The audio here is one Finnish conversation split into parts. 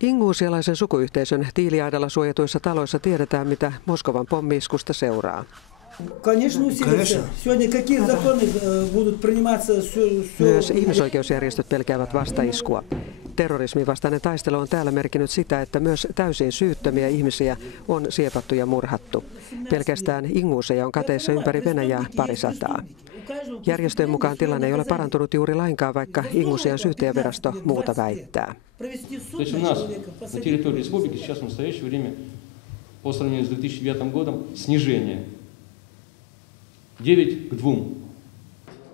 Inguusialaisen sukuyhteisön tiiliaidalla suojatuissa taloissa tiedetään, mitä Moskovan pommi-iskusta seuraa. Myös ihmisoikeusjärjestöt pelkäävät vastaiskua. Terrorismin vastainen taistelu on täällä merkinnyt sitä, että myös täysin syyttömiä ihmisiä on siepattu ja murhattu. Pelkästään inguuseja on kateissa ympäri Venäjää parisataa. Järjestöjen mukaan tilanne ei ole parantunut juuri lainkaan, vaikka Ingusian syyttäjävirasto muuta väittää.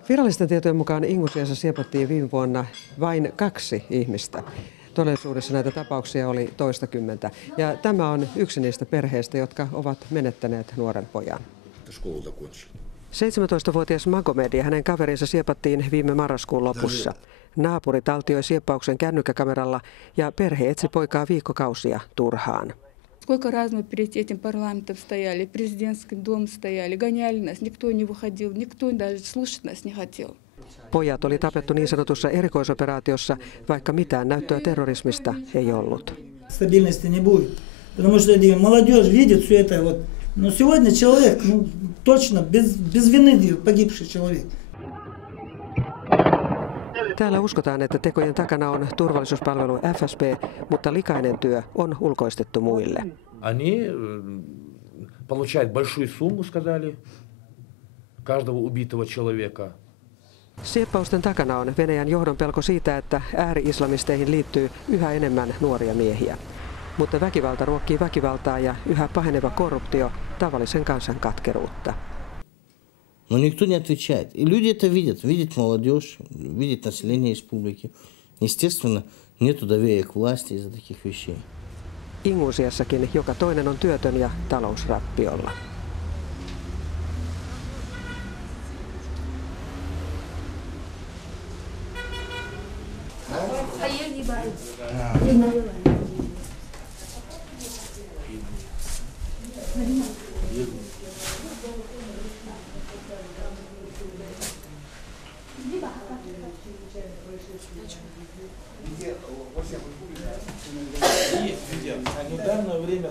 Virallisten tietojen mukaan Ingusiassa siepattiin viime vuonna vain 2 ihmistä. Todellisuudessa näitä tapauksia oli toistakymmentä. Ja tämä on yksi niistä perheistä, jotka ovat menettäneet nuoren pojan. 17-vuotias Magomed ja hänen kaverinsa siepattiin viime marraskuun lopussa. Naapuri taltioi sieppauksen kännykkäkameralla ja perhe etsi poikaa viikkokausia turhaan. Сколько раз мы перед этим парламентом стояли, президентский дом стояли, гоняли нас, никто не выходил, никто даже слушать нас не хотел. Pojat oli tapettu niin sanotussa erikoisoperaatiossa, vaikka mitään näyttöä terrorismista ei ollut. Стабильности не будет, потому что молодежь видит все это вот. Но сегодня человек, точно без вины погибший человек. Täällä uskotaan, että tekojen takana on turvallisuuspalvelu FSB, mutta likainen työ on ulkoistettu muille. Они получают большую сумму, сказали, каждого убитого человека. Sieppausten takana on Venäjän johdon pelko siitä, että ääri-islamisteihin liittyy yhä enemmän nuoria miehiä. Mutta väkivalta ruokkii väkivaltaa ja yhä paheneva korruptio tavallisen kansan katkeruutta. Но никто не отвечает. И люди это видят молодежь, видят население республики. Естественно, нету доверия к власти из-за таких вещей. Ingusiassakin joka toinen on työtön ja talousrappiolla. Есть, в данное время